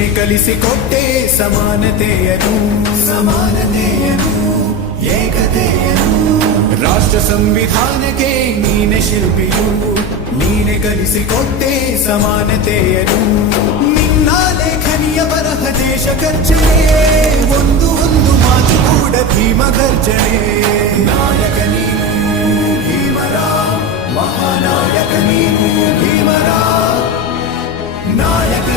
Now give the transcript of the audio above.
ನೀನೆ ಕಲಿಸಿಕೊಟ್ಟೆ ಸಮಾನತೆಯನು ಏಕತೆಯನು ರಾಷ್ಟ್ರ ಸಂವಿಧಾನಕ್ಕೆ ನೀನೆ ಶಿಲ್ಪಿಯು ನೀನೆ ಕಲಿಸಿಕೊಟ್ಟೆ ಸಮಾನತೆಯನು ನಿನ್ನ ಲೇಖನಿಯ ಬರಹ ದೇಶ ಖರ್ಚನೆ ಒಂದು ಮಾತು ಕೂಡ ಭೀಮ ಗರ್ಜನೆ ನಾಯಕ ನೀನು ಭೀಮರ ಮಹಾನಾಯಕ ನೀನು ಭೀಮರ ನಾಯಕ